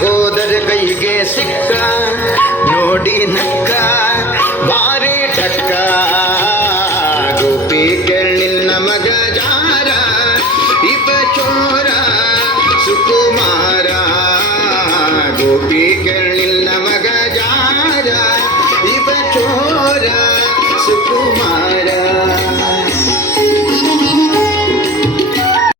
ಹೋದರೆ ಕೈಗೆ ಸಿಕ್ಕ ನೋಡಿ ನಕ್ಕ ಬಾರಿ ಟಕ್ಕ ಗೋಪಿ ಕೇಳಿಲ್ಲ ಮಗ ಜಾರ ಇವ ಚೋರ ಸುಕುಮಾರ ಗೋಪಿ ಕೇಳಿಲ್ಲ ಮಗ ಜಾರ ಇವ ಚೋರ ಸುಕುಮಾರ